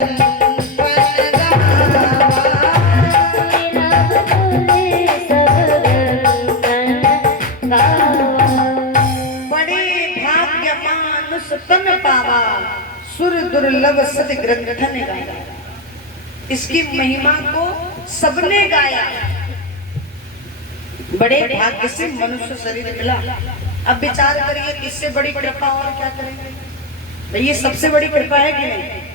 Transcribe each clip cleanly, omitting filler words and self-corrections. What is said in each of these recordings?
पावा सुर दुर्लभ सद ग्रंथन गाया। इसकी महिमा को सबने गाया। बड़े भाग्य से मनुष्य शरीर मिला। अब विचार करिए इससे बड़ी कृपा और क्या करेंगे। ये सबसे बड़ी कृपा है कि नहीं।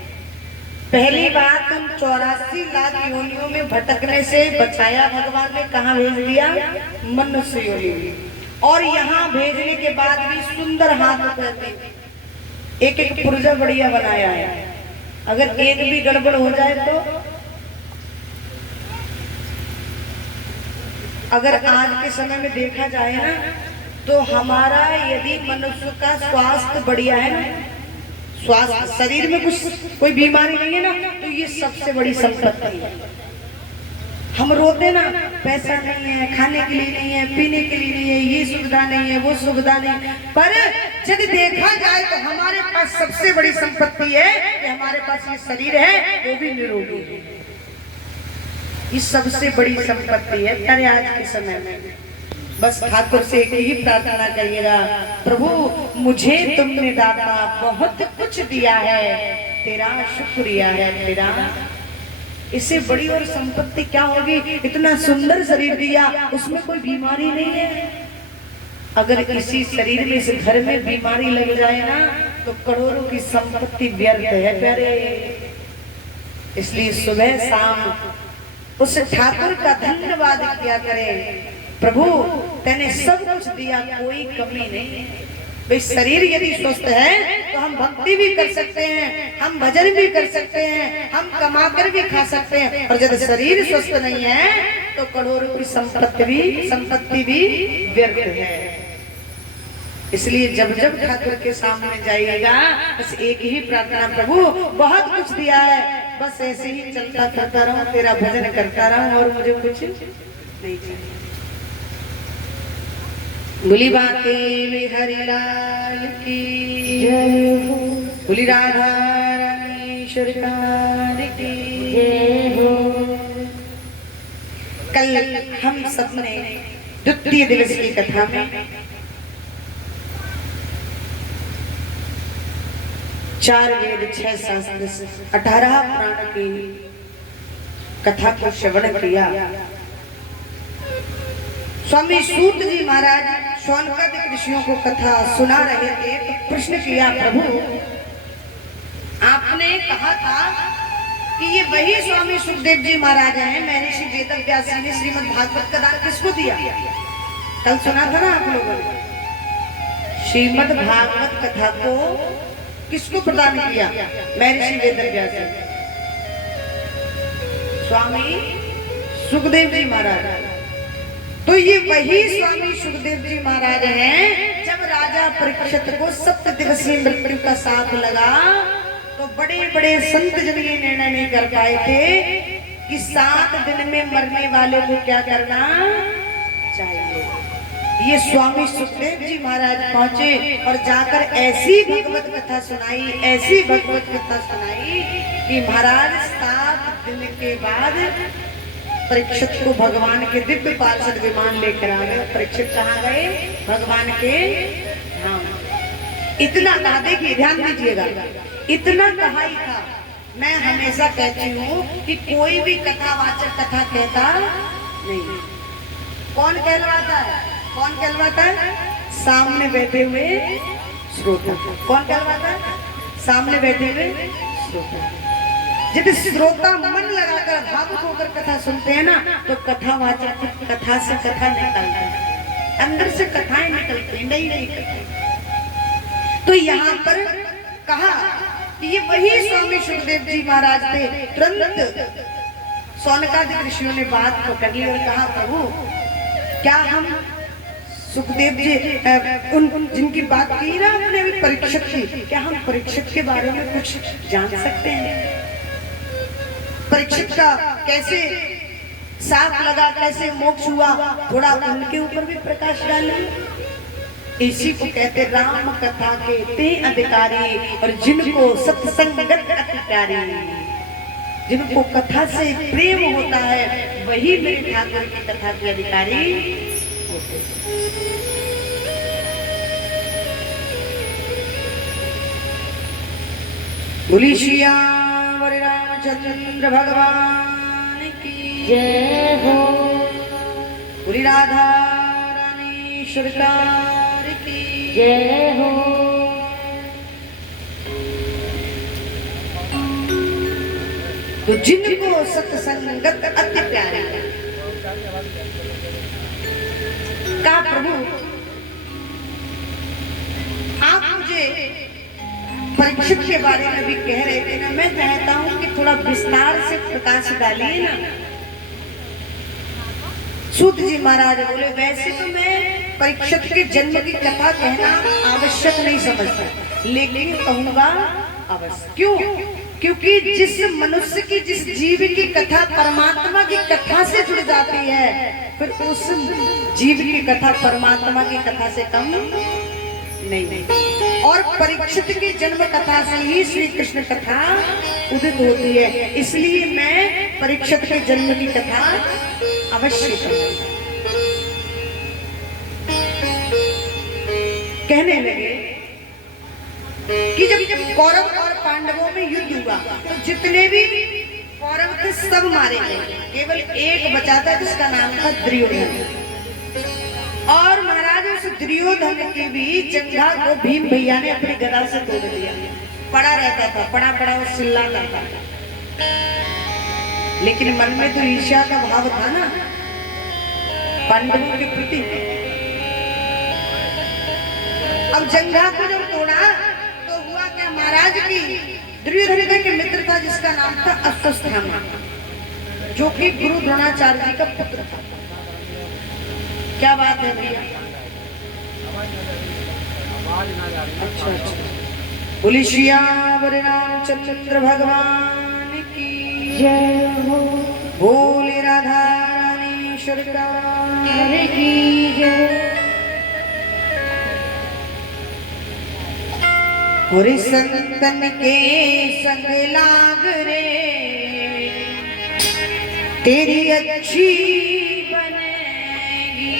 पहली बात हम 84 लाख योनियों में भटकने से बचाया भगवान ने। कहाँ भेज दिया? मनुष्य योनि। और यहाँ भेजने के बाद भी सुंदर हाथ करते एक एक पुर्जा बढ़िया बनाया है। अगर एक भी गड़बड़ हो जाए तो अगर आज के समय में देखा जाए ना तो हमारा यदि मनुष्य का स्वास्थ्य बढ़िया है ना, स्वास्थ्य शरीर में कुछ कोई बीमारी नहीं है ना, तो ये सबसे बड़ी संपत्ति है। हम रोते ना पैसा नहीं है, खाने के लिए नहीं है, पीने के लिए नहीं है, ये सुविधा नहीं है, वो सुविधा नहीं है। पर यदि देखा जाए तो हमारे पास सबसे बड़ी संपत्ति है कि हमारे पास ये शरीर है, वो भी निरोगी है। ये सबसे बड़ी संपत्ति है। अरे आज के समय में बस ठाकुर से एक ही प्रार्थना करिएगा, प्रभु मुझे तुमने दाता बहुत कुछ दिया है, तेरा शुक्रिया है तेरा। इससे बड़ी और संपत्ति क्या होगी। इतना सुंदर शरीर दिया, उसमें कोई बीमारी नहीं है। अगर किसी शरीर में, इस घर में बीमारी लग जाए ना तो करोड़ों की संपत्ति व्यर्थ है प्यारे। इसलिए सुबह शाम उस ठाकुर का धन्यवाद किया करें, प्रभु तूने सब कुछ दिया, कोई कमी नहीं। भाई शरीर यदि स्वस्थ है तो हम भक्ति भी कर सकते हैं, हम भजन भी कर सकते हैं, हम कमाकर भी खा सकते हैं। और जब शरीर स्वस्थ नहीं है तो करोड़ों की संपत्ति भी व्यर्थ है। इसलिए जब जब ठाकुर के सामने जाइएगा बस एक ही प्रार्थना, प्रभु बहुत कुछ दिया है, बस ऐसे ही चलता करता रहूं, तेरा भजन करता रहूं और मुझे कुछ नहीं चाहिए। बोली बातें में हरिलाल की जय हो, बोली राधा रानी सरकार की जय हो। कल हम सब ने द्वितीय दिवस की कथा में 4 वेद 6 शास्त्र 18 पुराण की कथा को श्रवण किया। स्वामी सूत जी महाराज शौनकादिक ऋषियों को कथा सुना रहे थे तो प्रश्न किया, प्रभु आपने कहा था कि ये वही स्वामी सुखदेव जी महाराज हैं, महर्षि वेदव्यास जी ने श्रीमद् भागवत का दान किसको दिया? कल सुना था ना आप लोगों ने। श्रीमद् भागवत कथा को किसको प्रदान किया? महर्षि वेदव्यास जी, स्वामी सुखदेव जी महाराज। तो ये वही स्वामी सुखदेव जी महाराज हैं। जब राजा परीक्षित को 7 दिवसीय मृत्यु का साथ लगा तो बड़े बड़े संत जन ये निर्णय नहीं कर पाए थे कि 7 दिन में मरने वाले को क्या करना चाहिए। ये स्वामी सुखदेव जी महाराज पहुंचे और जाकर ऐसी भगवत कथा सुनाई, ऐसी भगवत कथा सुनाई कि महाराज 7 दिन के बाद परीक्षित को भगवान के दिव्य पार्षद विमान लेकर आ गए। परीक्षित कहाँ गए? भगवान के धाम। इतना कहा, देखिए ध्यान दीजिएगा, इतना कहा ही था। मैं हमेशा कहती हूँ कि कोई भी कथावाचक कथा कहता नहीं। कौन कहलवाता है? कौन कहलवाता है? सामने बैठे हुए श्रोता। कौन कहलवाता है? सामने बैठे हुए श्रोता। यदि श्रोता मन लगाकर भावुक होकर कथा सुनते हैं ना तो कथावाचक कथा से कथा निकलता है, अंदर से कथाएं निकलती हैं, नहीं निकलती। तो यहाँ पर कहा कि ये वही स्वामी सुखदेव जी महाराज थे। तुरंत शौनकादिक ऋषियों ने बात पकड़ ली और कहा, प्रभु क्या हम सुखदेव जी उन जिनकी बात की ना आपने अभी परीक्षित की, क्या हम परीक्षित के बारे में कुछ जान सकते हैं? परीक्षित का कैसे साथ लगा, कैसे मोक्ष हुआ, थोड़ा उनके ऊपर भी प्रकाश डालें। इसी को कहते राम कथा के ते अधिकारी और जिनको सत्संगत अधिकारी। जिनको कथा से प्रेम होता है वही मेरे ठाकुर की कथा के अधिकारी होते हैं। बोली श्री श्यामवर रामचंद्र भगवान की जय हो। बोली राधा रानी सरकार की जय हो। तो जिनको सत्संगत अति प्यारी का प्रभु आप मुझे परीक्षित के बारे में भी कह रहे थे ना, मैं चाहता हूं कि थोड़ा विस्तार से प्रकाश डालिए ना। सूत जी महाराज बोले वैसे तो मैं परीक्षित के जन्म की कथा कहना आवश्यक नहीं समझता, लेकिन कहूंगा अवश्य। क्यों? क्योंकि जिस मनुष्य की, जिस जीव की कथा परमात्मा की कथा से जुड़ जाती है, फिर उस जीव की कथा परमात्मा की कथा से कम नहीं। और परीक्षित की जन्म कथा से ही श्री कृष्ण कथा उदित होती है, इसलिए मैं परीक्षित के जन्म की कथा अवश्य कहने लगे कि जब कौरव और पांडवों में युद्ध हुआ तो जितने भी कौरव थे सब मारे गए, केवल एक बचा था जिसका नाम था दुर्योधन। और महाराज उस दुर्योधन की भी जंघा को भीम भैया ने अपनी गदा से तोड़ दिया। पड़ा रहता था, पड़ा पड़ा वो चिल्ला करता था, लेकिन मन में तो ईर्ष्या का भाव था ना पांडवों के प्रति। अब जंघा को जब तोड़ा तो हुआ क्या महाराज की दुर्योधन के मित्र था जिसका नाम था अश्वत्थामा, जो कि गुरु द्रोणाचार्य जी का पुत्र था। क्या बात है भैया? अच्छा अच्छा। बोली श्री रामचंद्र भगवान की जय हो। बोले राधा रानी सरकार की जय। और संतन के संग लाग रे तेरी अच्छी बनेगी,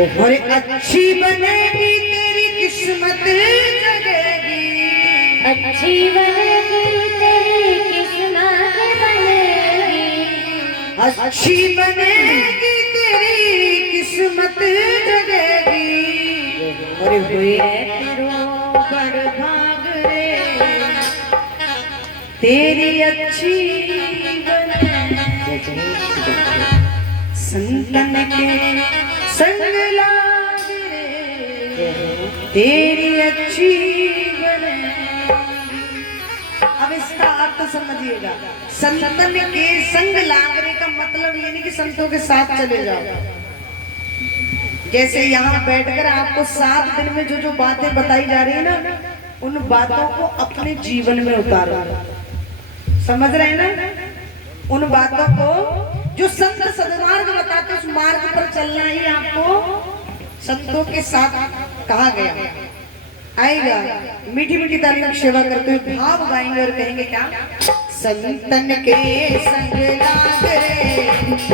और अच्छी बनेगी तेरी किस्मत जगेगी। अच्छी बनेगी तेरी किस्मत बनेगी। अच्छी बनेगी तेरी किस्मत जगेगी। और हुए तेरो बड़ भाग रे तेरी अच्छी बनेगी। संतन के संग लाग रे तेरी अच्छी बनेगी। अब इसका अर्थ समझिएगा, संतन के संग लागने का मतलब ये नहीं कि संतों के साथ चले जाओ। जैसे यहाँ बैठकर आपको 7 दिन में जो जो बातें बताई जा रही है ना, उन बातों को अपने जीवन में उतारो। समझ रहे हैं ना? उन बातों को जो संत सदमार्ग बताते उस मार्ग पर चलना ही आपको संतों के साथ कहा गया। आएगा मीठी मीठी तालियों की सेवा करते हुए भाव गाएंगे और कहेंगे क्या? संतन के संग लाग रे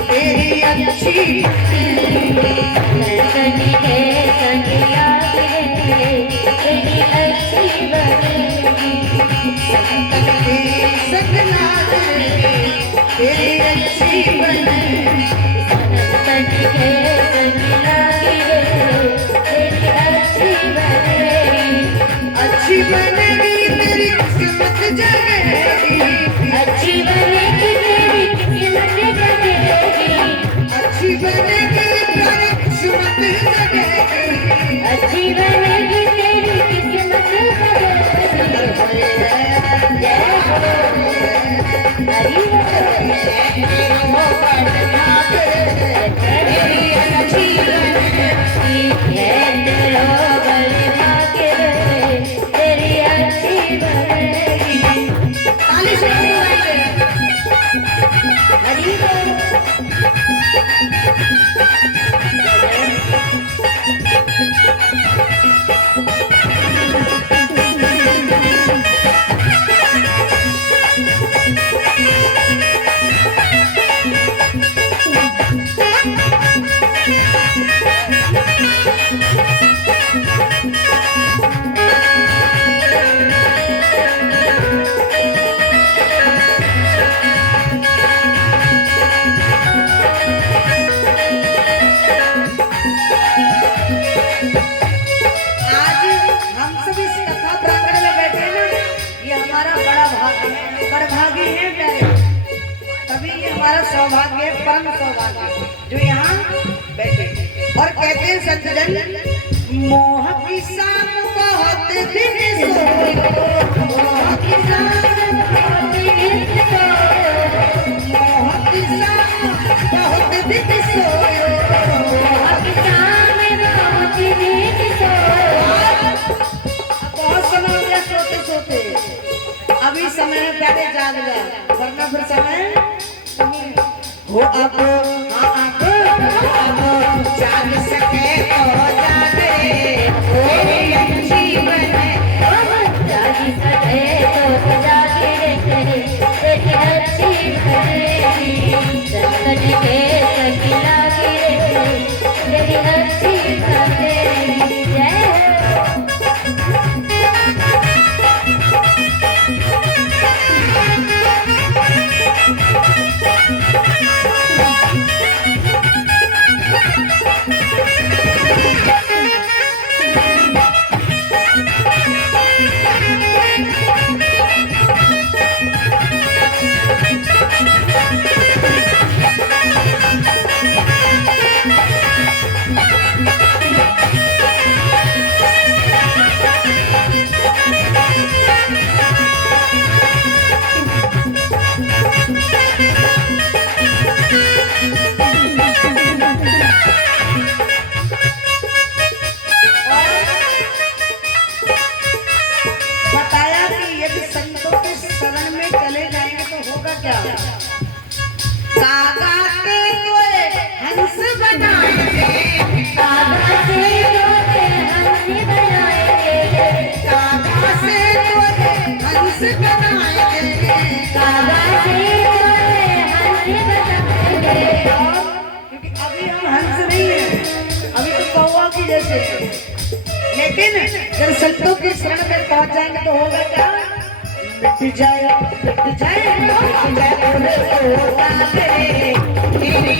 तेरी अच्छी, संतन के संग लाग रे तेरी अच्छी बनेगी। संतन के संग लाग रे तेरी अच्छी बनेगी। संतन के संग लाग रे तेरी अच्छी बनेगी। अच्छी बनेगी तेरी किस्मत जगेगी। अच्छी बनेगी तेरी किस्मत जगेगी। अच्छी बनेगी तेरी किस्मत जगेगी। अच्छी बनेगी तेरी किस्मत जगेगी। जय हो। हरि बोल। तेरी अच्छी बनेगी। है तेरो बल भाग्य रे तेरी अच्छी बनेगी। ताली से हरि बोल। बड़भागी हैं प्यारे, तभी ये हमारा सौभाग्य है, परम सौभाग्य जो यहाँ बैठे। और कहते हैं संतजन, मोह की शाम बहुत दिन सोए, मोह की शाम बहुत दिन सोए, मोह की शाम बहुत दिन सोए, मोह की शाम बहुत दिन सोए। बहुत समय हो गया सोते सोते, अभी समय है प्यारे, जाग जा, वरना फिर समय हो। अब जाग सके तो जागे, तेरी अच्छी बने, जाग सके तो जागे रे, तेरी अच्छी बनेगी। संकट के संग लागे रे, तेरी अच्छी बनेगी। जय बताया कि यदि संतों के शरण में चले जाएंगे तो होगा क्या। कागा के कोए हंस बनाएंगे, कागा से तोते हंस बनाएंगे, कागा से कोए हंस बनाएंगे, कागा से तोते हंस बनाएंगे। क्योंकि अभी हम हंस नहीं है, अभी तो कौवा की जैसे हैं। लेकिन जब संतों के शरण में पहुंच जाएंगे तो होगा क्या, मिट जाए मिट जाए मिट जाए बोले तेरे, तेरी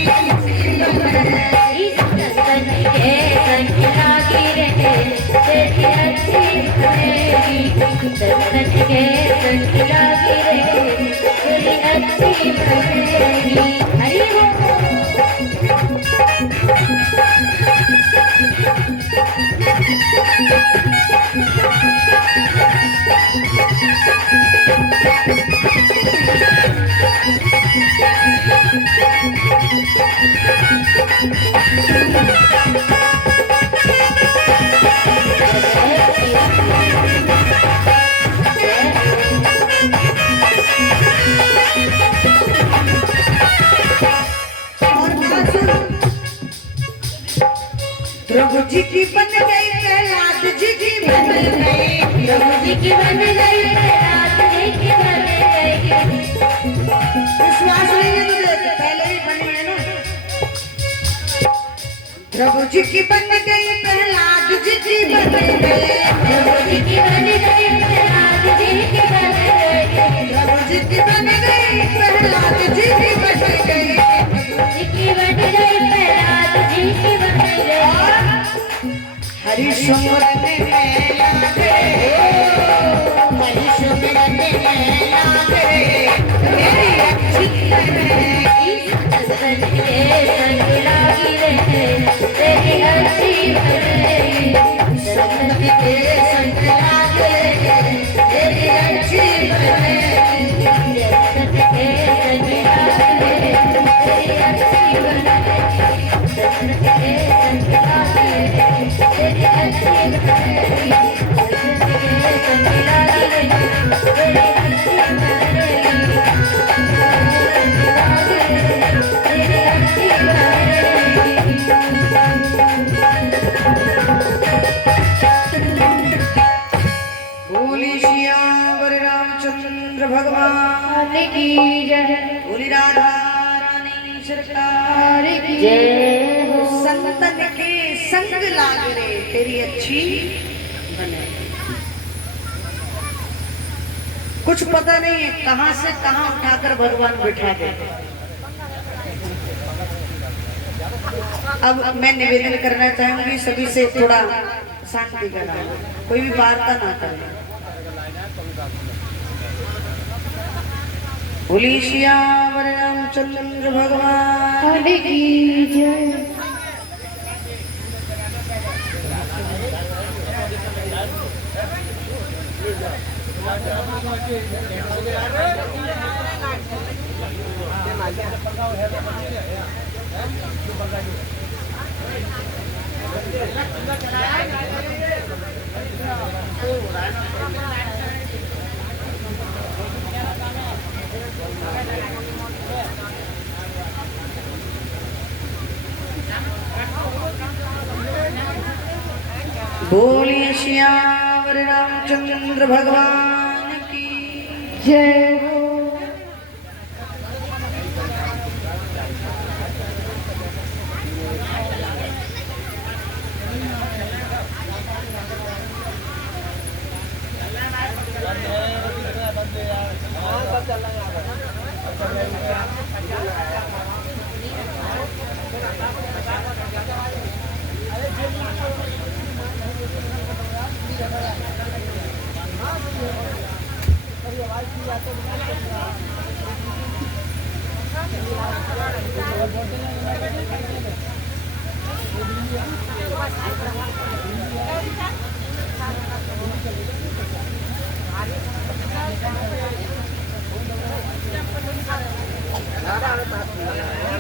इस संकट के संग लागे रे, तेरी अच्छी बनेगी। संकट के संग लागे रे, तेरी अच्छी बनेगी। हरि बोल। प्रभु जी की बन गई प्रहलाद जी की बन गई, प्रभु जी की बन गई, प्रहलाद जी की बन गई। विश्वास नहीं है तुझे, पहले ही बनी है ना। प्रभु जी की बन गई प्रहलाद जी की बन गई, प्रभु जी की बन गई, प्रहलाद जी की बन गई। प्रभु जी की बन गई प्रहलाद जी की बन गई, प्रभु जी की बन गई, प्रहलाद जी की बन गई। हरि सुमरन में लागे, हरि सुमरन में लागे, तेरी अच्छी बनेगी। संकट के संग लागे रे, तेरी अच्छी बनेगी। संकट के संग लागे रे, तेरी अच्छी बनेगी। संकट के संग लागे रे, तेरी अच्छी बनेगी। संकट के संग लागे रे, तेरी अच्छी बनेगी। संकट के संग लागे रे, तेरी अच्छी बनेगी। बोली श्यावर रामचंद्र भगवान की जय, बोली राधा रानी सरकार की जय हो। संतन के संग लाग रे, तेरी अच्छी बने। कुछ पता नहीं है कहां से कहां उठाकर भगवान बिठा दे। अब मैं निवेदन करना चाहूंगी सभी से, थोड़ा शांति का नाम, कोई भी वार्ता ना करे। बोली सियावर रामचंद्र भगवान की जय। बोलिए सियावर रामचंद्र भगवान की जय हो।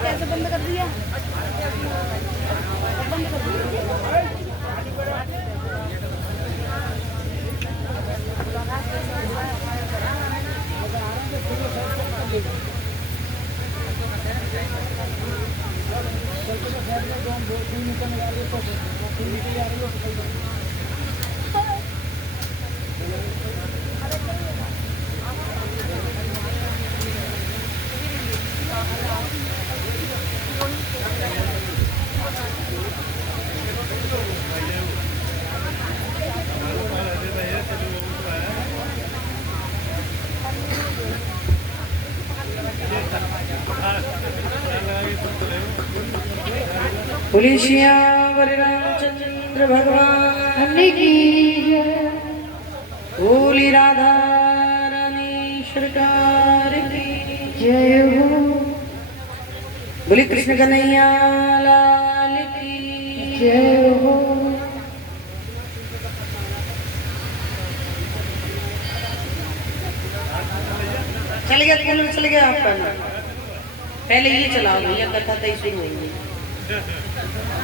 कैसे बंद कर दिया? बंद कर दिया। बोली सियावर रामचंद्र भगवान की जय। बोली राधा रानी सरकार की जय हो। बोली कृष्ण कन्हैया लाल की जय हो। चल गया कूलर चल गया आपका ना। पहले ये चलाओ भैया, कथा तय शुरू होगी।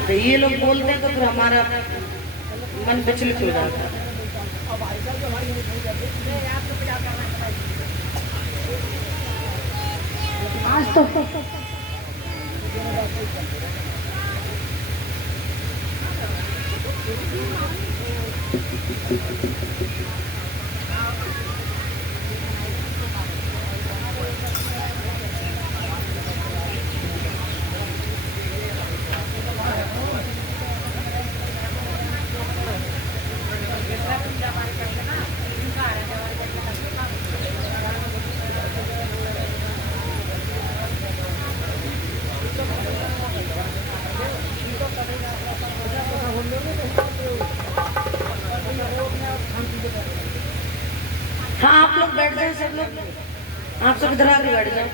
तो ये लोग बोलते हैं तो फिर हमारा मन विचलित हो जाता है। आज तो हाँ आप लोग बैठ जाए, सब लोग आप सब इधर आके बैठ जाओ।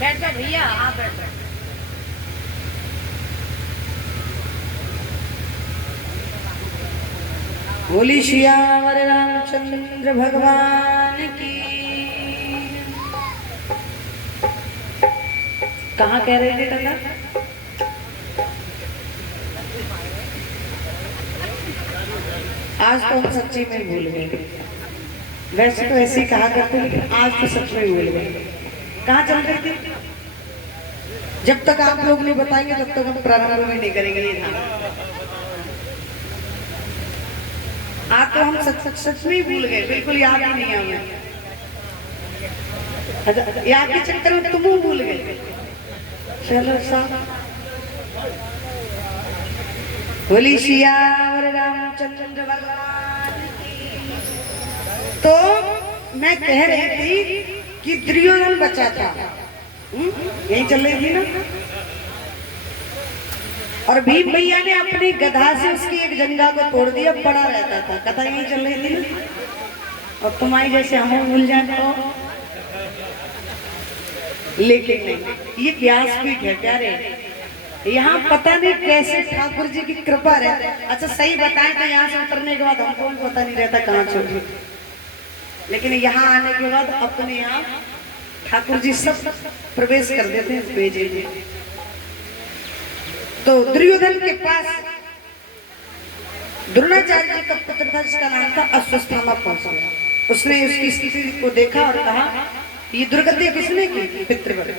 बैठ जाओ भैया, आप बैठ जाओ। बोली सियावर रामचंद्र भगवान की। कहाँ कह रहे थे दादा? आज तो हम सच्ची में भूल गए। वैसे तो ऐसे ही कहा करते, लेकिन आज तो सच में भूल गए। कहाँ चल रहे थे? जब तक आप लोग नहीं बताएंगे तब तक हम प्रारंभ में नहीं करेंगे। ये था आज तो हम सच में ही भूल गए, बिल्कुल याद ही नहीं हमें। याद के चक्कर में तुम भूल गए। चलो साहब, बोली सियावर रामचंद्र भगवान की। तो मैं कह रही थी कि दुर्योधन बचा था। यही चल रही थी ना। और भीम भैया ने अपनी गधा से उसकी एक जंगा को तोड़ दिया, पड़ा रहता था, कथा यही चल रही थी ना। और तुम्हारी जैसे हम भूल जाए तो, लेकिन नहीं, ये व्यासपीठ है प्यारे, यहाँ पता नहीं कैसे ठाकुर जी की कृपा रहती है। अच्छा सही बताएं तो यहाँ से उतरने के बाद हमको भी पता नहीं रहता कहाँ छोड़ी, लेकिन यहाँ आने के बाद अपने आप ठाकुर जी सब प्रवेश कर देते हैं भेजे। तो दुर्योधन के पास द्रोणाचार्य जी का पुत्र था जिसका नाम था अश्वत्थामा पहुंच गया। उसने उसकी स्थिति को देखा और कहा ये दुर्गति किसने की? पितृवर्ग।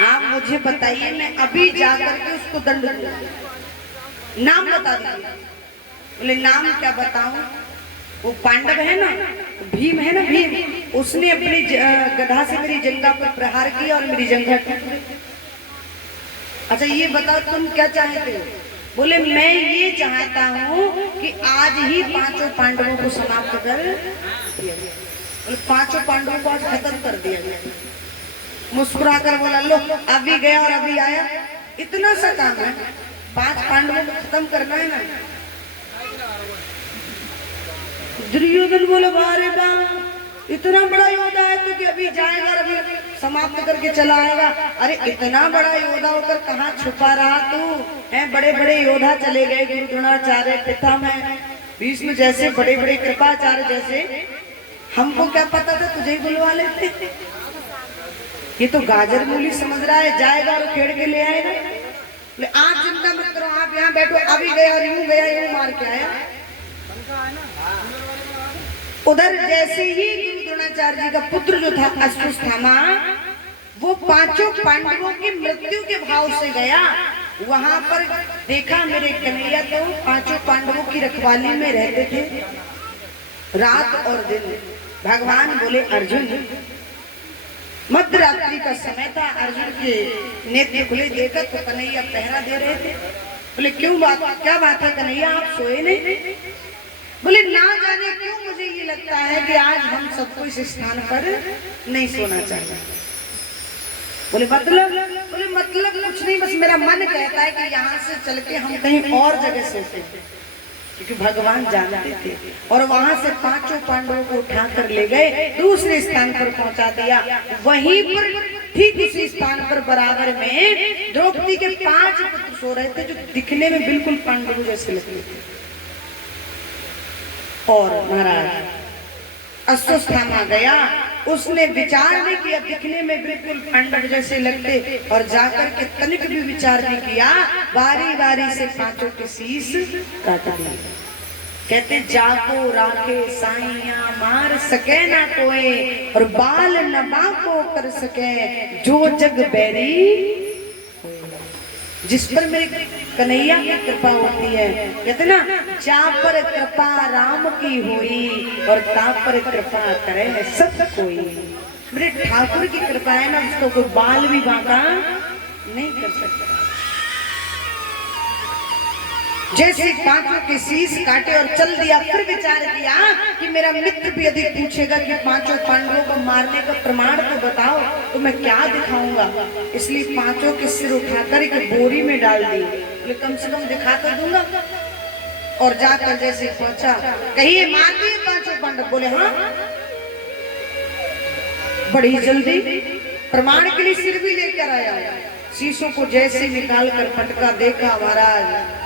आप मुझे बताइए, मैं अभी जाकर के उसको दंड दूंगा, नाम बता दीजिए। बोले नाम क्या बताऊं? वो पांडव है ना, भीम है ना, भीम, उसने अपनी गधा से मेरी जंगा पर प्रहार किया और मेरी जंगा टूट गई। अच्छा ये बताओ तुम क्या चाहते हो? बोले मैं ये चाहता हूँ कि आज ही पांचों पांडवों को समाप्त कर दिया गया। बोले पांचों पांडवों को आज खत्म कर दिया गया। मुस्कुराकर बोला लो अभी गया और अभी आया, इतना सा काम है, 5 पांडवों को खत्म करना है ना। दुर्योधन बोला बारे बा, इतना बड़ा योद्धा है तू कि अभी जाएगा और अभी समाप्त करके चला आएगा। अरे इतना बड़ा योद्धा होकर कहाँ छुपा रहा तू है? बड़े बड़े योद्धा चले गए, गुरु द्रोणाचार्य, पितामह भीष्म जैसे बड़े बड़े कृपाचार्य जैसे, हमको क्या पता था, तुझे ही बुलवा लेते। ये तो गाजर मूली समझ रहा है, जाएगा और खेड़ के ले आएगा। आप चिंता मत करो, आप यहाँ बैठो, अभी गया और यूं गया, यूं मार के आया। उधर जैसे ही गुरु द्रोणाचार्य जी का पुत्र जो था अश्वत्थामा, वो पांचों पांडवों की मृत्यु के भाव से गया, वहां पर देखा मेरे कन्हैया तो पांचों पांडवों की रखवाली में रहते थे रात और दिन। भगवान बोले अर्जुन, मध्य रात्रि का समय था, अर्जुन के नेत्र खुले, देखा तो कन्हैया पहरा दे रहे थे। बोले क्यों बात, क्या बात है कन्हैया, आप सोए नहीं? बोले ना जाने क्यों मुझे ये लगता है कि आज हम सबको इस स्थान पर नहीं सोना चाहिए। बोले मतलब? बोले मतलब कुछ नहीं, बस मेरा मन कहता है कि यहाँ से चल के हम कहीं और जगह सोते, क्योंकि भगवान जानते थे। और वहां से पांचों पांडवों को उठाकर ले गए, दूसरे स्थान पर पहुंचा दिया। वहीं पर ठीक उसी स्थान पर बराबर में द्रौपदी के 5 पुत्र सो रहे थे, जो दिखने में बिल्कुल पांडवों जैसे लगते थे। और महाराज अश्वत्थामा गया, उसने विचार नहीं किया, दिखने में बिल्कुल पांडव जैसे लगते, और जाकर के तनिक भी विचार नहीं किया, बारी बारी से पांचों के शीश काट दिए। कहते जाको राखे साइया मार सके ना कोई, और बाल नमा को कर सके जो जग बैरी। जिस पर मेरे कन्हैया की कृपा होती है, कहते ना जा पर कृपा राम की हुई और ता पर कृपा करे सब कोई। मेरे ठाकुर की कृपा है ना, उसको कोई बाल भी बांका नहीं कर सकता। जैसे पांचों के शीश काटे और चल दिया, फिर विचार किया कि मेरा मित्र भी यदि पूछेगा कि पांचों पांडवों को मारने का प्रमाण तो बताओ, तो मैं क्या दिखाऊंगा। इसलिए पांचों के सिर उठाकर एक बोरी में डाल दी, कम से कम दिखा तो दूंगा। और जाकर जैसे पहुंचा, कहिए मार दिए पांचों पांडव? बोले हाँ। बड़ी जल्दी प्रमाण के लिए सिर भी लेकर आया। शीशों को जैसे निकाल कर फटका, देखा महाराज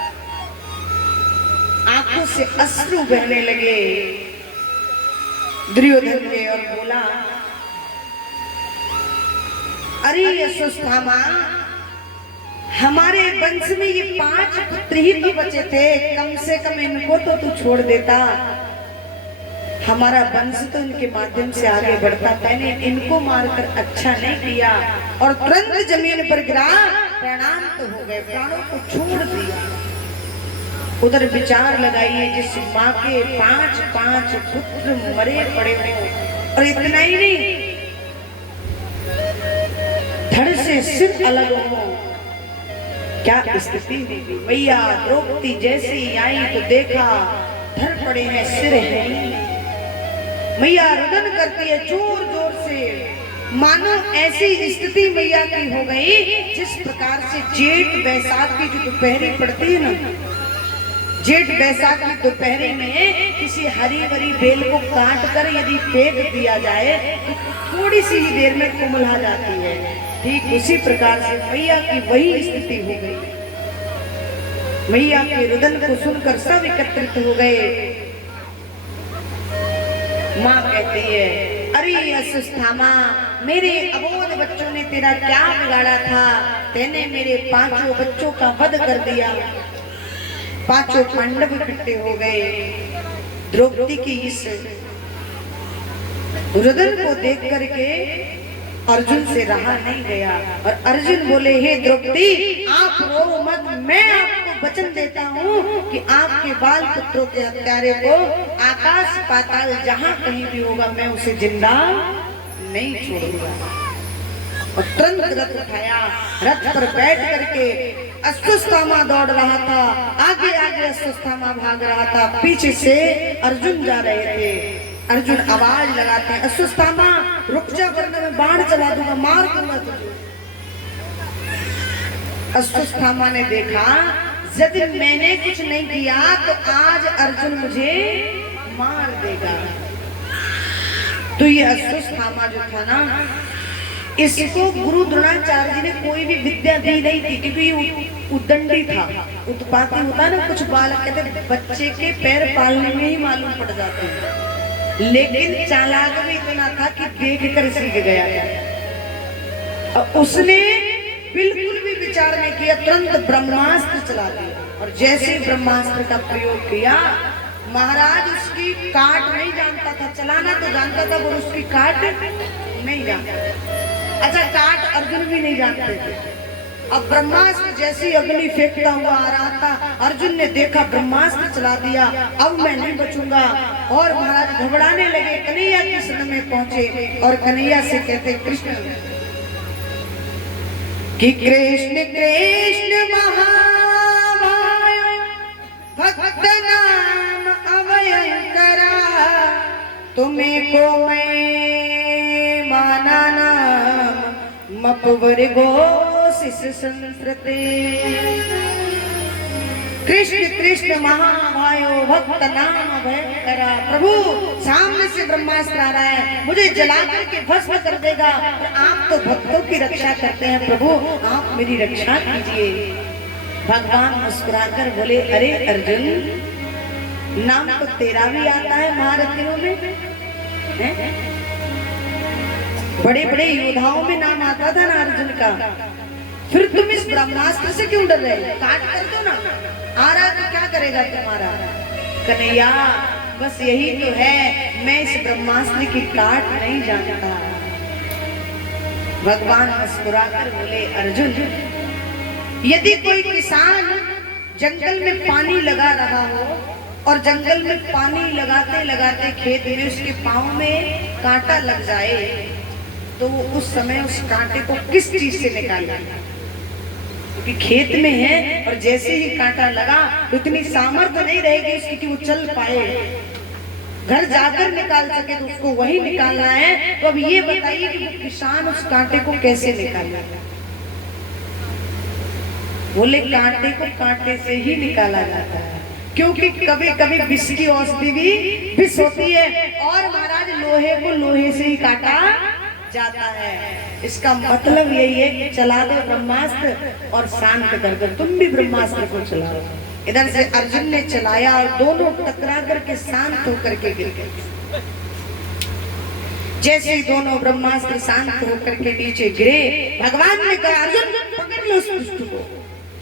आंखों से अश्रु बहने लगे दुर्योधन के, और बोला अरे अश्वत्थामा, हमारे वंश में ये 5 पुत्र ही तो बचे थे, कम से कम इनको तो तू छोड़ देता, हमारा वंश तो इनके माध्यम से आगे बढ़ता। मैंने इनको मारकर अच्छा नहीं किया, और तुरंत जमीन पर गिरा, प्रणाम तो हो गए, प्राणों को छोड़ दिया। उधर विचार लगाइए, जिस माँ के 5 पुत्र मरे पड़े हो, और इतना ही नहीं, धड़ से सिर अलग हो, क्या स्थिति होगी। मैया द्रौपदी जैसी आई तो देखा धड़ पड़े हैं, सिर है। मैया रुदन करती है जोर जोर से, मानो ऐसी स्थिति मैया मैया की हो गई। जिस प्रकार से जेठ बैसाख की जो दोपहरी पड़ती है ना, जेठ बैसाख की दोपहरी में किसी हरी भरी बेल को काट कर यदि फेंक दिया जाए तो थोड़ी सी ही देर में कुम्हला जाती है। ठीक उसी प्रकार से मैया की वही स्थिति हो गई। मैया के रुदन को सुनकर सब एकत्रित हो गए। माँ कहती है, अरे अश्वस्थामा, मेरे अबोध बच्चों ने तेरा क्या बिगाड़ा था? तेने मेरे 5 बच्चों का वध कर दिया। 5 पांडव इकट्ठे हो गए। द्रौपदी की इस रुदन को देख करके अर्जुन से रहा नहीं गया और अर्जुन बोले, हे द्रौपदी, आप रो मत, मैं आपको वचन देता हूँ कि आपके बाल पुत्रों के हत्यारे को आकाश पाताल जहाँ कहीं भी होगा मैं उसे जिंदा नहीं छोड़ूंगा। और तुरंत रथ उठाया, रथ पर बैठ करके अश्वस्थामा दौड़ रहा था। आगे आगे अश्वस्थामा भाग रहा था, पीछे से अर्जुन जा रहे थे। अर्जुन आवाज लगाते हैं, अश्वस्थामा रुक जा वरना मैं बाण चला दूंगा, मार दूंगा तुझे। अश्वस्थामा ने देखा यदि मैंने कुछ नहीं किया तो आज अर्जुन मुझे मार देगा। तो ये अश्वस्थामा जो था ना, इसको गुरु द्रोणाचार्य जी ने कोई भी विद्या दी नहीं थी, क्योंकि ये उद्दंडी था, उत्पाती होता ना। कुछ बालक कहते बच्चे के पैर पालने में ही मालूम पड़ जाते हैं, लेकिन चालाक भी इतना था कि देख कर सीख गया। और उसने बिल्कुल भी विचार नहीं किया, तुरंत ब्रह्मास्त्र चला दिया। और जैसे ब्रह्मास्त्र का प्रयोग किया, महाराज उसकी काट नहीं जानता था, चलाना तो जानता था पर उसकी काट नहीं जानता। अच्छा, काट अर्जुन भी नहीं जानते थे। अब ब्रह्मास्त्र जैसी अग्नि फेंकता हुआ आ रहा था, अर्जुन ने देखा ब्रह्मास्त्र चला दिया, अब मैं नहीं बचूंगा। और महाराज घबराने लगे, कन्हैया के शरण में पहुंचे और कन्हैया से कहते, कृष्ण कि कृष्ण कृष्ण महामाय भक्त नाम अभयंकरा, तुम्हें को मैं माना नाम मपवर गो संस्कृते। कृष्ण कृष्ण महामायो भक्त नाम भयंकरा। प्रभु सामने से ब्रह्मास्त्र आ रहा है, मुझे जला करके भस्म कर देगा, और आप तो भक्तों की रक्षा करते हैं, प्रभु आप मेरी रक्षा कीजिए। भगवान मुस्कुराकर बोले, अरे अर्जुन, नाम तो तेरा भी आता है महारथियों में, बड़े बड़े योद्धाओं में नाम आता था ना अर्जुन का, फिर तुम इस ब्रह्मास्त्र से क्यों डर रहे हो? काट कर दो ना, आ रहा तो क्या करेगा तुम्हारा? कन्हैया बस यही तो है, मैं इस ब्रह्मास्त्र की काट नहीं जानता। भगवान मुस्कुराकर बोले, अर्जुन, यदि कोई किसान जंगल में पानी लगा रहा हो और जंगल में पानी लगाते लगाते खेत में उसके पांव में कांटा लग जाए, तो वो उस समय उस कांटे को किस चीज से निकालेगा? क्योंकि खेत में है और जैसे ही कांटा लगा तो इतनी सामर्थ्य नहीं रहेगी उसकी कि वो चल पाए, घर जाकर निकाल सके, तो उसको वही निकालना है। तो अब ये बताइए कि वो किसान उस कांटे को कैसे निकालेगा? बोले, कांटे को कांटे से ही निकाला जाता है, क्योंकि कभी कभी विष की औषधि भी विष होती है, और महाराज लोहे को लोहे से ही काटा जाता है। इसका मतलब यही है कि चला दो ब्रह्मास्त्र और शांत कर दो। तुम भी ब्रह्मास्त्र को चलाओ। इधर से अर्जुन ने चलाया और दोनों टकरा करके शांत होकर के गिर गए। जैसे ही दोनों ब्रह्मास्त्र शांत होकर के नीचे गिरे, भगवान ने कहा, अर्जुन पकड़ लो उस दुष्ट को।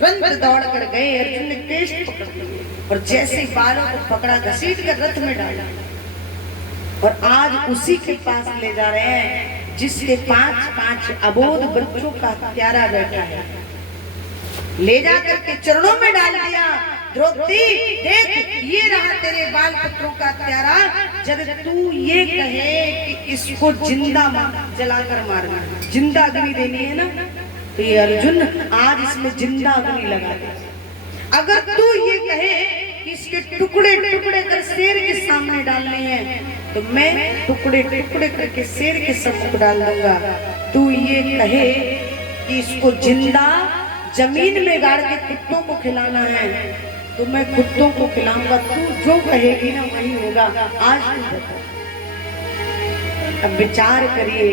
तुरंत दौड़ कर गए, अर्जुन ने केश पकड़ लिए और जैसे बालों को पकड़ा, घसीट कर रथ में डाला और आज उसी के पास ले जा रहे हैं जिसके 5 अबोध बच्चों का प्यारा बैठा है। ले जाकर के चरणों में डाल दिया। द्रौपदी देख, ये रहा तेरे बाल पुत्रों का प्यारा, जब तू ये कहे कि इसको जिंदा जलाकर मारना, जिंदा अग्नि देनी है ना, तो ये अर्जुन आज इसमें जिंदा अग्नि लगा दे। अगर तू ये कहे कि इसके टुकड़े टुकड़े कर शेर के सामने डालने हैं, तो मैं टुकड़े टुकड़े करके शेर के सम्मुख डाल दूंगा। तू ये कहे कि इसको जिंदा जमीन में गाड़ के कुत्तों को खिलाना है तो मैं कुत्तों को खिलाऊंगा, तू जो कहेगी ना वही होगा। आज तू बता, अब विचार करिए,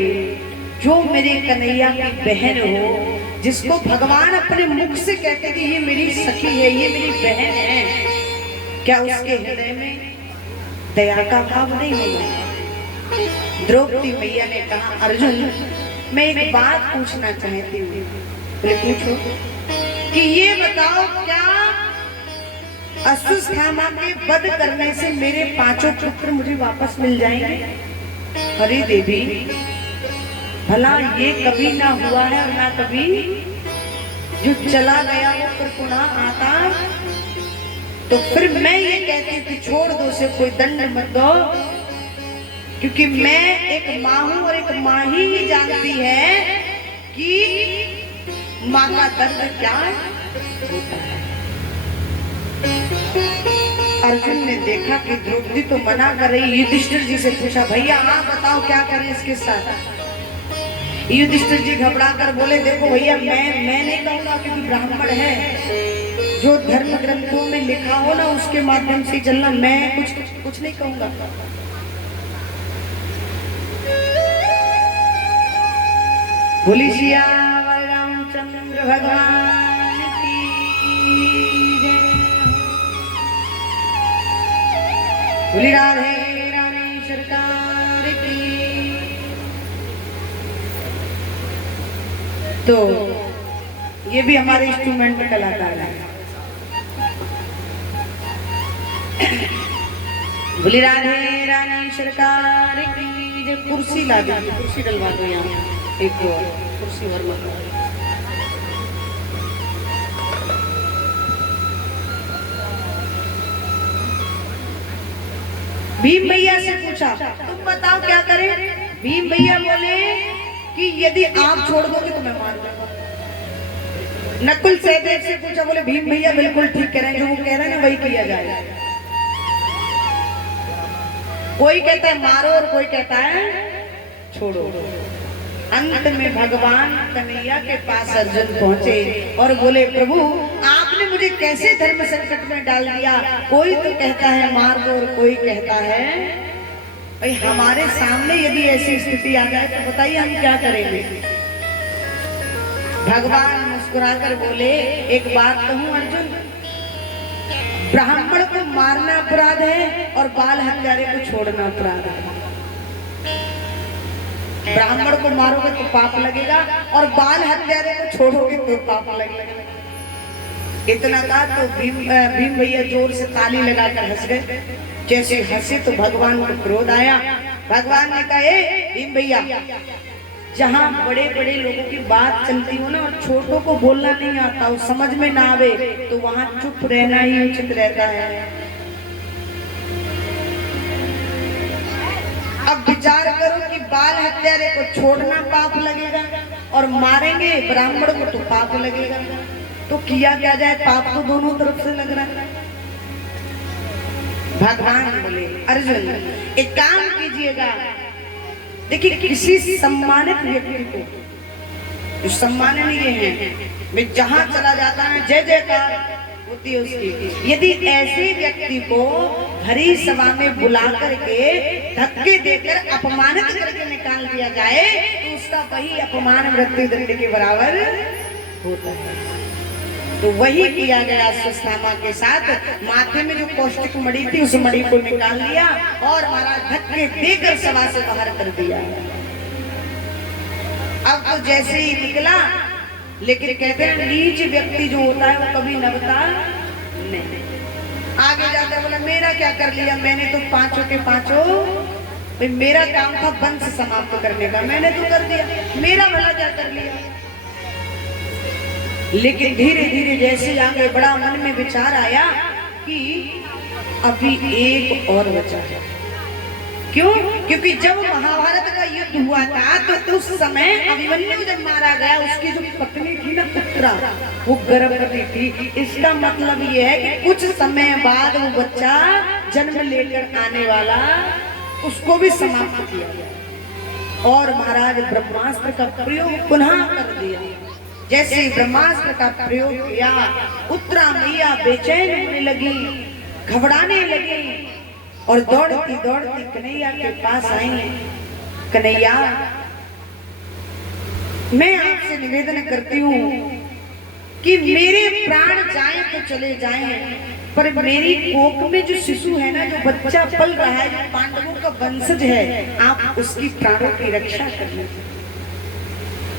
जो मेरे कन्हैया की बहन हो, जिसको भगवान अपने मुख से कहते कि ये मेरी सखी है, ये मेरी बहन है, क्या उसके हृदय में दया का भाव नहीं होगा? द्रौपदी मैया ने कहा, अर्जुन मैं एक बात पूछना चाहती हूँ। बोले पूछो। कि ये बताओ, क्या अश्वत्थामा के वध करने से मेरे 5 पुत्र मुझे वापस मिल जाएंगे? अरे देवी, भला ये कभी ना हुआ है और ना कभी, जो चला गया वो फिर पुनः आता। तो फिर मैं ये कहती कि छोड़ दो, से कोई दंड मत दो, क्योंकि मैं एक माँ हूं और एक माँ ही जानती है कि माँ का दर्द क्या होता है। अर्जुन ने देखा कि द्रौपदी तो मना कर रही, युधिष्ठिर जी से पूछा, भैया आप बताओ क्या करें इसके साथ? युधिष्ठिर जी घबरा कर बोले, देखो भैया मैं नहीं कहूंगा, क्योंकि ब्राह्मण है, जो धर्म ग्रंथों में लिखा हो ना उसके माध्यम से चलना, मैं कुछ नहीं कहूंगा। बोली सियावर रामचंद्र भगवान की जय। बोली राधे रानी सरकार की। तो ये भी हमारे इंस्ट्रूमेंट में कलाकार है। बोली राधे रानी सरकार की जय। कुर्सी ला दी, कुर्सी डलवा दो यहाँ, एक कुर्सी वर्मा। भीम भैया से पूछा, तुम बताओ क्या करें? भीम भैया बोले कि यदि आप छोड़ दोगे तो मैं मार दूंगा। नकुल सहदेव से पूछा, बोले भीम भैया बिल्कुल ठीक कह रहे हैं, जो वो कह रहे हैं ना वही किया जाए। कोई कहता है मारो और कोई कहता है छोड़ो। अंत में भगवान कन्हैया के पास अर्जुन पहुंचे और बोले, प्रभु आपने मुझे कैसे धर्म संकट में डाल दिया? कोई तो कहता है मार दो और कोई कहता है, भाई हमारे सामने यदि ऐसी स्थिति आ जाए तो बताइए हम क्या करेंगे? भगवान मुस्कुराकर बोले, एक बात कहूं अर्जुन, ब्राह्मण को मारना अपराध है और बाल हत्यारे को छोड़ना अपराध है। ब्राह्मण को मारोगे तो पाप लगेगा और बाल हत्यारे को छोड़ोगे तो पाप लगेगा। इतना कहा तो भीम भैया जोर से ताली लगाकर हंस गए। जैसे हंसे तो भगवान को क्रोध आया। भगवान ने कहा, ए भीम भैया, जहाँ बड़े बड़े लोगों की बात चलती हो ना और छोटों को बोलना नहीं आता हो, समझ में ना आवे, तो वहां चुप रहना ही उचित रहता है। अब विचार करो कि बाल हत्यारे को छोड़ना पाप लगेगा और मारेंगे ब्राह्मण को तो पाप लगेगा, तो किया क्या जाए? पाप तो दोनों तरफ से लग रहा है। भगवान बोले, अर्जुन एक काम कीजिएगा, देखिए किसी सम्मानित व्यक्ति को, जो सम्माननीय है, मैं जहां चला जाता है जय जयकार होती है उसकी, यदि ऐसे व्यक्ति को भरी सभा में बुला करके धक्के देकर अपमानित करके निकाल दिया जाए तो उसका वही अपमान मृत्यु दंड के बराबर होता है। तो वही किया गया अश्वत्थामा के साथ। माथे में जो कौष्टिक मणि थी उस मणि को निकाल लिया और महाराज धक्के देकर सभा से बाहर कर दिया। अब तो जैसे ही निकला, लेकिन कहते हैं नीच व्यक्ति जो होता है वो कभी नभता नहीं। आगे जाकर बोला, मेरा क्या कर लिया? मैंने तो पांचों के पांचों, भाई मेरा काम था वंश समाप्त करने का, मैंने तो कर दिया, मेरा भला क्या कर लिया? लेकिन धीरे धीरे जैसे आगे बड़ा मन में विचार आया कि अभी एक और बचा है। क्यों? क्योंकि जब महाभारत का युद्ध हुआ था तो उस समय अभिमन्यु जब मारा गया, उसकी जो पत्नी थी ना उत्तरा, वो गर्भवती थी। इसका मतलब ये है कि कुछ समय बाद वो बच्चा जन्म लेकर आने वाला, उसको भी समाप्त किया गया और महाराज ब्रह्मास्त्र का प्रयोग पुनः कर दिया। जैसे ब्रह्मास्त्र का प्रयोग किया, उत्तरा मैया बेचैन होने लगी, घबराने लगी और दौड़ती दौड़ती कन्हैया के पास आई। कन्हैया, मैं आपसे निवेदन करती हूँ कि मेरे प्राण जाएं तो चले जाएं, पर मेरी कोख में जो शिशु है ना, जो बच्चा पल रहा है, जो पांडवों का वंशज है, आप उसकी प्राणों की रक्षा करिए।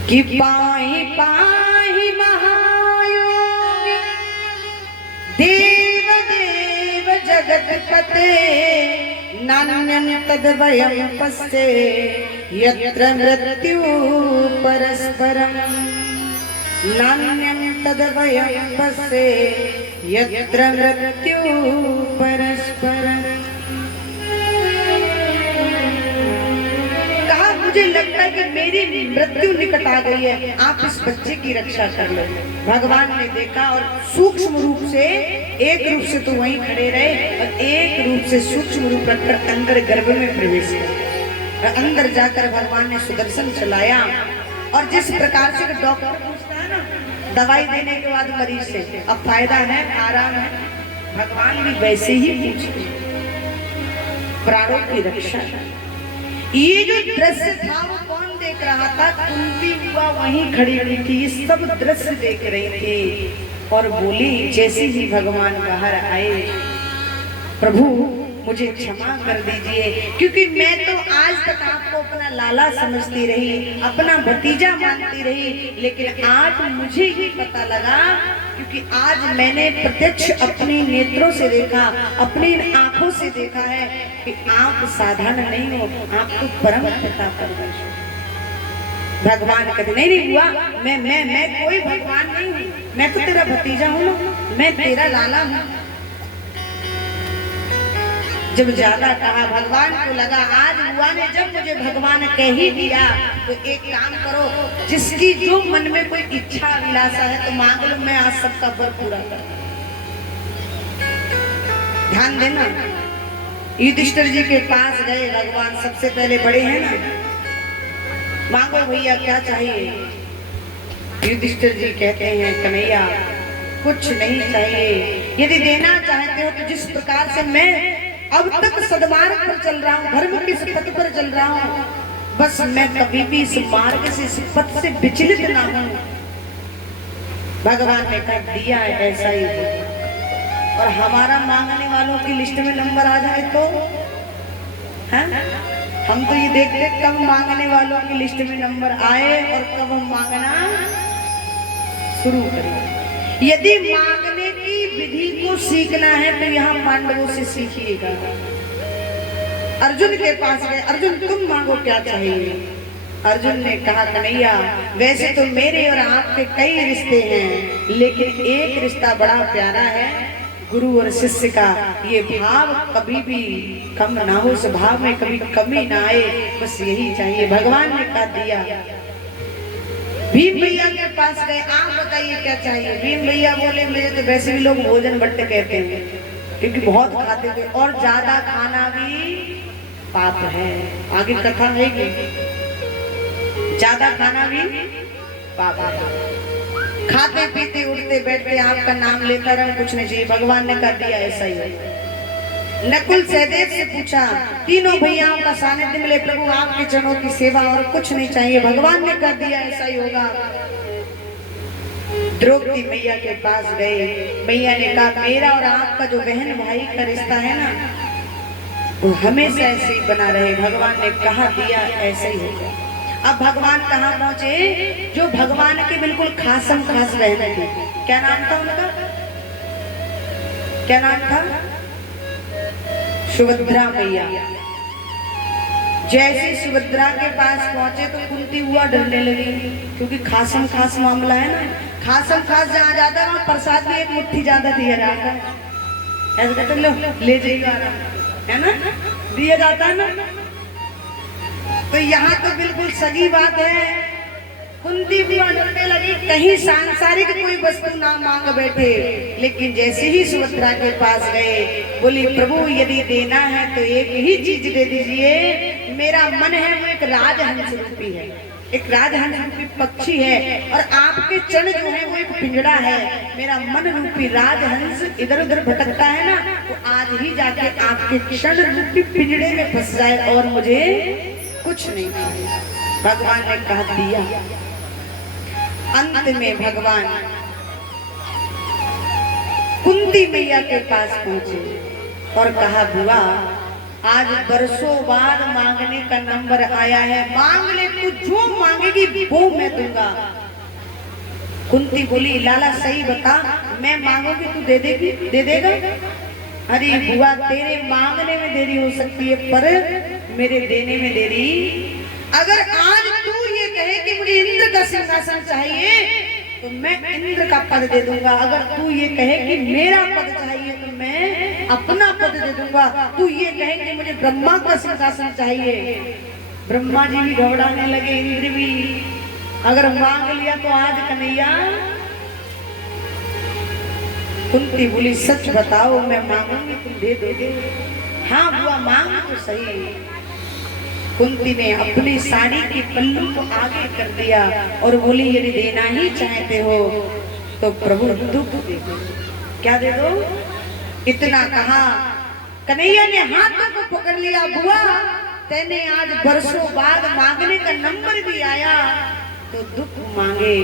कि पाहि पाहि महायोगी देव देव जगतपते, नान्यं तद्वयं पश्ये यत्र मृत्यु परस्परम्, नान्यं तद्वयं पश्ये यत्र मृत्यु परस्परम्। कहा, मुझे लगता है कि मेरी मृत्यु निकट आ गई है, आप इस बच्चे की रक्षा कर लो। भगवान ने देखा और सूक्ष्म रूप से, एक रूप से तो वहीं खड़े रहे और एक रूप से सूक्ष्म रूप रखकर अंदर गर्भ में प्रवेश किया। अंदर जाकर भगवान ने सुदर्शन चलाया और जिस प्रकार से डॉक्टर पूछता है ना दवाई देने के बाद मरीज से, अब फायदा है, आराम है, भगवान भी वैसे ही पूछते, प्राणों की रक्षा। ये जो दृश्य था वो कौन देख रहा था? कुंती हुआ वहीं खड़ी हुई थी, ये सब दृश्य देख रही थी और बोली जैसे ही भगवान बाहर आए, प्रभु मुझे क्षमा कर दीजिए, क्योंकि मैं तो आज तक आपको अपना लाला समझती रही, अपना भतीजा मानती रही, लेकिन आज मुझे ही पता लगा, क्योंकि आज मैंने प्रत्यक्ष अपनी नेत्रों से देखा, अपनी आंखों से देखा है कि आप साधारण नहीं हो, आप तो परम पिता परमेश्वर। भगवान कहते नहीं हुआ, मैं कोई भगवान नहीं हूँ, मैं तो तेरा भतीजा हूँ ना, मैं तेरा लाला हूँ। जब ज्यादा कहा, भगवान को लगा आज हुआ ने जब मुझे भगवान कह ही दिया, तो एक काम करो, जिसकी जो मन में कोई इच्छा अभिलाषा है तो मांग लो, मैं आज सबका वर पूरा कर। ध्यान देना, युधिष्ठिर जी के पास गए भगवान, सबसे पहले बड़े हैं ना, मांगो भैया क्या चाहिए। युधिष्ठिर जी कहते हैं कन्हैया कुछ नहीं चाहिए, यदि देना चाहते हो तो जिस प्रकार से मैं अब तक सद्मार्ग पर चल रहा हूँ, धर्म के इस पथ पर चल रहा हूँ, बस मैं कभी भी इस मार्ग से, इस पथ से विचलित ना हूँ। भगवान ने कहा दिया है ऐसा ही हो, और हमारा मांगने वालों की लिस्ट में नंबर आ जाए तो है? हम तो ये देखते कब मांगने वालों की लिस्ट में नंबर आए और कब हम मांगना शुरू करें। यदि मांगने की विधि को सीखना है तो यहाँ पांडवों से सीखिएगा। अर्जुन के पास गए, अर्जुन तुम मांगो क्या चाहिए। अर्जुन ने कहा कन्हैया वैसे तो मेरे और आपके कई रिश्ते हैं, लेकिन एक रिश्ता बड़ा प्यारा है, गुरु और शिष्य का। ये भाव कभी भी कम ना हो, उस भाव में कभी कमी ना आए, बस यही चाहिए। भगवान ने कहा दिया। भीम भैया के पास गए, आप बताइए क्या चाहिए। भीम भैया बोले मुझे तो वैसे भी लोग भोजन भट्ट कहते हैं, क्योंकि बहुत खाते थे और ज्यादा खाना भी पाप है। आगे कथा है कि ज्यादा खाना भी पाप है। खाते पीते उठते बैठते आपका नाम लेता रहो, कुछ नहीं चाहिए। भगवान ने कर दिया ऐसा ही है। नकुल सहदेव से पूछा, तीनों भैयाओं का सानिध्य मिले प्रभु, आपके चरणों की सेवा, और कुछ नहीं चाहिए। भगवान ने कर दिया ऐसा ही होगा। द्रौपदी मैया के पास गए, मैया ने कहा मेरा और आपका जो बहन भाई का रिश्ता है ना, वो हमेशा ऐसे ही बना रहे। भगवान ने कहा दिया ऐसा ही होगा। अब भगवान कहाँ पहुंचे? जो भगवान के बिल्कुल खासम खास बहन थी। क्या नाम था उनका? क्या नाम था? सुभद्रा मैया। जैसे सुभद्रा के पास पहुंचे तो कुंती हुआ डरने लगी, क्योंकि खासम खास मामला है ना। खासम खास जहाँ जाता है वहाँ प्रसाद भी एक मुट्ठी ज्यादा दिया जाता है, ऐसा कहते लो ले जाइएगा, है ना, दिया जाता है ना। तो यहाँ तो बिल्कुल सही बात है। कुंती बुआ डरने लगी, कहीं सांसारिक कोई वस्तु ना मांग बैठे। लेकिन जैसे ही सुभद्रा के पास गए, बोली प्रभु यदि देना है तो एक ही चीज दे दीजिए। मेरा मन है वो एक राजहंस रूपी है। एक राजहंस रूपी पक्षी है और आपके चरण जो है वो एक पिंजड़ा है। मेरा मन रूपी राजहंस इधर उधर भटकता है ना, तो आज ही जाके आपके क्षण रूपी पिंजड़े में फंस जाए और मुझे कुछ नहीं चाहिए। भगवान ने कह दिया। अंत में भगवान कुंती मैया के पास पहुंचे और कहा, बुआ आज बरसों बाद मांगने का नंबर आया है, मांग ले, तू जो मांगेगी वो मैं दूंगा। कुंती बोली, लाला सही बता, मैं मांगूंगी तू दे देगी, दे देगा? अरे बुआ तेरे मांगने में देरी हो सकती है पर मेरे देने में देरी। अगर आज तू ये कहे कि मुझे इंद्र का सिंहासन चाहिए तो मैं इंद्र का पद दे दूंगा। अगर तू ये कहे कि मेरा पद चाहिए तो मैं अपना पद दे दूंगा। तू ये कहे कि मुझे ब्रह्मा का सिंहासन चाहिए, ब्रह्मा जी भी घबराने लगे, इंद्र भी। अगर मांग लिया तो आज कन्हैया। कुंती बोली, सच बताओ, मैं मांगूंगी तुम दे दोगे? हाँ बुआ मांग तो सही। कुंती ने अपनी साड़ी की पल्लू को आगे कर दिया और बोली, यदि देना ही चाहते हो तो प्रभु दुख दे दो। क्या दे दो? इतना कहा, कन्हैया ने हाथों को पकड़ लिया। बुआ तेने आज बरसों बाद मांगने का नंबर भी आया तो दुख मांगे।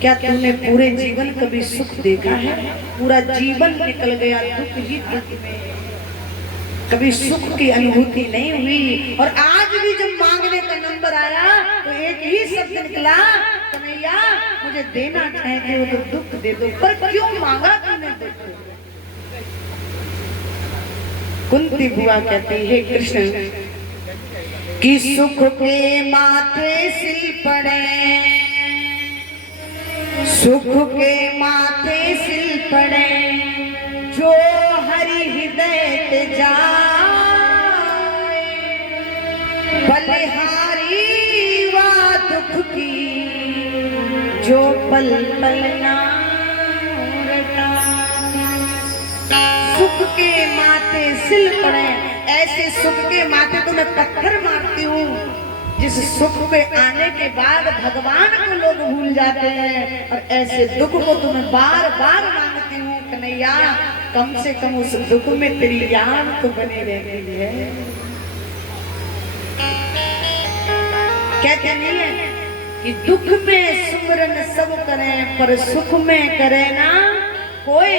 क्या तूने पूरे जीवन कभी सुख देखा है? पूरा जीवन निकल गया दुख ही दुख में, कभी सुख की अनुभूति नहीं हुई। और आज भी जब मांगने का नंबर आया तो एक ही शब्द निकला, कन्हैया मुझे देना चाहते हो तो दुख दे दो। पर क्यों मांगा तूने दुख? कुंती बुआ कहती है, कृष्ण कि सुख के माथे सिल पड़े, सुख के माथे सिल पड़े, जो हरि हृदय ते जाए, बलिहारी वा दुख की, जो पल पल नाम रटाए। सुख के माथे सिल पड़े, ऐसे सुख के माथे तो मैं पत्थर मारती हूँ जिस सुख पे आने के बाद भगवान को लोग भूल जाते हैं, और ऐसे दुख को तुम्हें बार बार मांगती हूँ कन्हैया, कम से कम उस दुख में तेरी याद तो बनी रहती है। कहते नहीं है कि दुख में सुमरन सब करें पर सुख में करे ना कोई,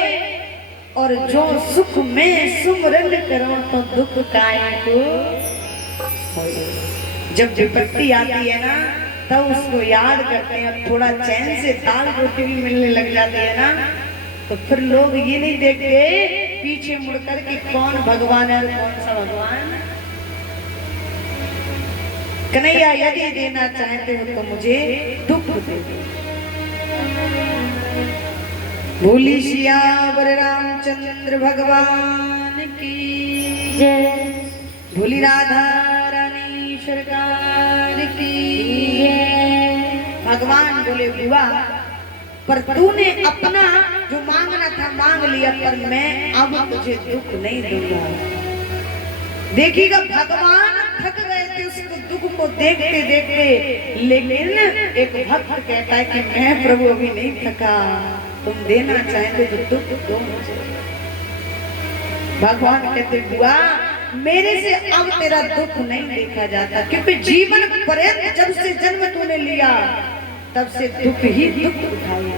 और जो सुख में सुमरन करो तो दुख काहे को होए। जब विपत्ति आती है ना तब उसको याद करते हैं, थोड़ा चैन से दाल रोटी भी मिलने लग जाती है ना, तो फिर लोग ये नहीं देखते पीछे मुड़कर कि कौन भगवान है और कौन सा भगवान। कन्हैया यदि देना चाहते हो तो मुझे दुख दे दो। बोली सियावर रामचंद्र भगवान की जय, बोली राधा रानी सरकार की जय। भगवान बोले, बुआ पर तूने अपना जो मांगना था मांग लिया, पर मैं अब तुझे दुख नहीं दूंगा। देखिएगा भगवान थक गए थे उस दुख को देखते देखते, लेकिन एक भक्त कहता है कि मैं प्रभु अभी नहीं थका, तुम देना चाहते तो दुख दो मुझे। भगवान कहते, बुआ मेरे से अब तेरा दुख नहीं देखा जाता, क्योंकि जीवन पर्यंत जब से जन्म तूने लिया तब से दुख ही दुख उठाया।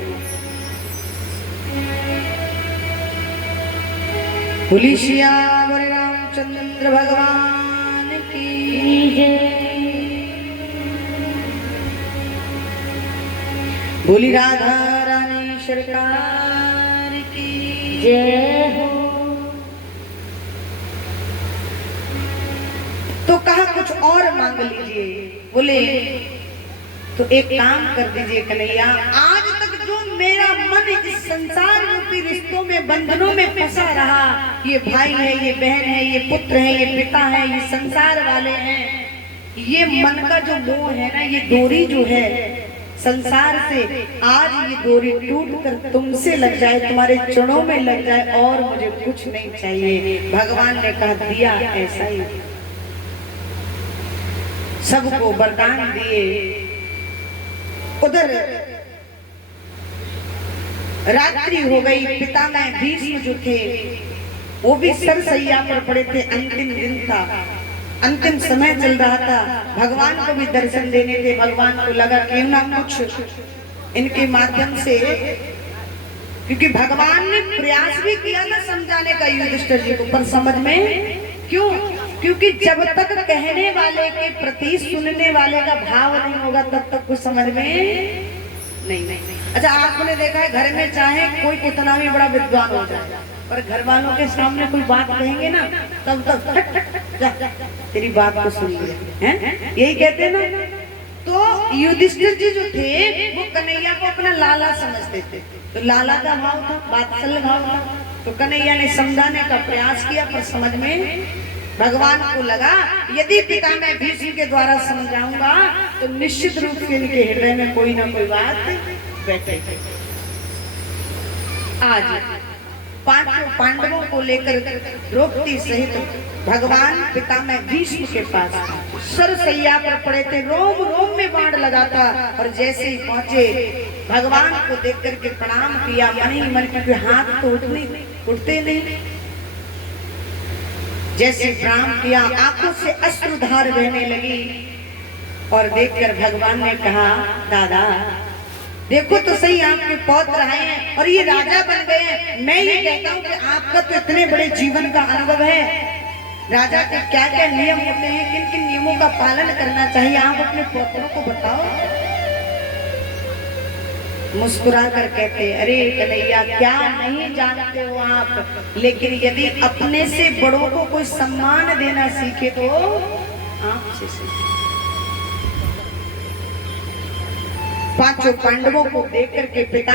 बोली सियावर रामचंद्र भगवान की जय, बोली राधा रानी सरकार की जय हो। तो कहा कुछ और मांग लीजिए। बोले तो एक काम कर दीजिए कन्हैया, आज तक जो मेरा मन इस संसार रूपी रिश्तों में बंधनों में फंसा रहा, ये भाई है, ये बहन है, ये पुत्र है, ये पिता है, ये संसार वाले हैं, ये मन का जो मोह है ना, ये डोरी जो है संसार से, आज ये डोरी टूट कर तुमसे लग जाए, तुम्हारे चरणों में लग जाए और मुझे कुछ नहीं चाहिए। भगवान ने कहा दिया ऐसा ही, सबको वरदान दिए उधर रात्रि हो गई। पितामह भीष्म जो थे वो भी सरसैया पर पड़े थे। अंतिम दिन था, अंतिम समय चल रहा था। भगवान को भी दर्शन देने थे। भगवान को लगा क्यों ना कुछ इनके माध्यम से, क्योंकि भगवान ने प्रयास भी किया था समझाने का युधिष्ठिर जी को, पर समझ में क्यों? क्योंकि जब तक कहने वाले के प्रति सुनने वाले का भाव नहीं होगा तब तक कुछ समझ में नहीं। अच्छा, आपने देखा है घर में चाहे कोई कितना भी बड़ा विद्वान हो जाए, पर घर वालों के सामने कोई बात कहेंगे ना तब तक तेरी बात को सुन लिया है, यही कहते हैं ना। तो युधिष्ठिर जी जो थे वो कन्हैया को अपना लाला समझते थे, तो लाला का भाव था, वात्सल्य भाव था। तो कन्हैया ने समझाने का प्रयास किया, पर समझ में भगवान को लगा यदि पितामह भीष्म के द्वारा समझाऊंगा तो निश्चित रूप से इनके हृदय में कोई ना कोई बात बैठेगी। आज पांचों पांडवों को लेकर द्रौपदी सहित भगवान पितामह भीष्म के पास सरसैया पर पड़े थे। रोम रोम में बाण लगा था, और जैसे ही पहुंचे भगवान को देख करके प्रणाम किया। मन ही मन, क्योंकि हाथ तो उठते नहीं। जैसे प्रणाम किया, आंखों से अश्रुधार बहने लगी, और देखकर भगवान ने कहा, दादा देखो तो सही, आपके पौत्र रहे हैं और ये राजा बन गए हैं। मैं ये कहता हूँ कि आपका तो इतने बड़े जीवन का अनुभव है, राजा के क्या क्या नियम होते हैं, किन किन नियमों का पालन करना चाहिए, आप अपने पौत्रों को बताओ। मुस्कुरा कर कहते, अरे कन्हैया क्या नहीं जानते हो आप, लेकिन यदि अपने से बड़ों को कोई सम्मान देना सीखे तो आपसे सीखे। पांचों पांडवों को देख करके पिता